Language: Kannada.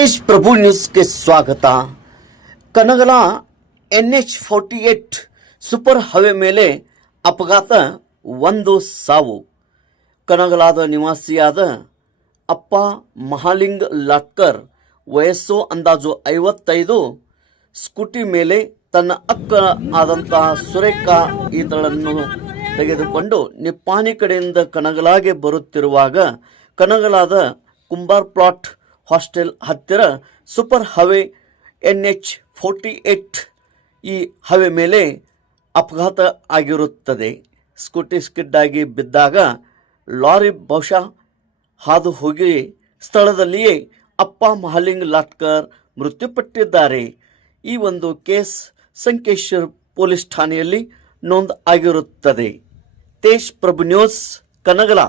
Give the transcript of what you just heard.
ತೇಜ್ ಪ್ರಭು ನ್ಯೂಸ್ಗೆ ಸ್ವಾಗತ. ಕನಗಲ NH-48 ಸೂಪರ್ ಹೈವೇ ಮೇಲೆ ಅಪಘಾತ, ಒಂದು ಸಾವು. ಕನಗಲಾದ ನಿವಾಸಿಯಾದ ಅಪ್ಪ ಮಹಾಲಿಂಗ್ ಲಾಟ್ಕರ್, ವಯಸ್ಸು ಅಂದಾಜು 55, ಸ್ಕೂಟಿ ಮೇಲೆ ತನ್ನ ಅಕ್ಕ ಆದಂತಹ ಸುರೇಖಾ ಈತಳನ್ನು ತೆಗೆದುಕೊಂಡು ನಿಪ್ಪಾಣಿ ಕಡೆಯಿಂದ ಕನಗಲಾಗೆ ಬರುತ್ತಿರುವಾಗ ಕನಗಲಾದ ಕುಂಬಾರ್ ಪ್ಲಾಟ್ ಹಾಸ್ಟೆಲ್ ಹತ್ತಿರ ಸೂಪರ್ ಹೈವೇ NH-48 ಈ ಹೈವೇ ಮೇಲೆ ಅಪಘಾತ ಆಗಿರುತ್ತದೆ. ಸ್ಕೂಟಿ ಸ್ಕಿಡ್ ಆಗಿ ಬಿದ್ದಾಗ ಲಾರಿ ಬಹುಶಃ ಹಾದು ಹೋಗಿ ಸ್ಥಳದಲ್ಲಿಯೇ ಅಪ್ಪ ಮಹಾಲಿಂಗ್ ಲಾಟ್ಕರ್ ಮೃತ್ಯುಪಟ್ಟಿದ್ದಾರೆ. ಈ ಒಂದು ಕೇಸ್ ಸಂಕೇಶ್ವರ್ ಪೊಲೀಸ್ ಠಾಣೆಯಲ್ಲಿ ನೋಂದಾಗಿರುತ್ತದೆ. ತೇಜ್ ಪ್ರಭು ನ್ಯೂಸ್, ಕನಗಲ.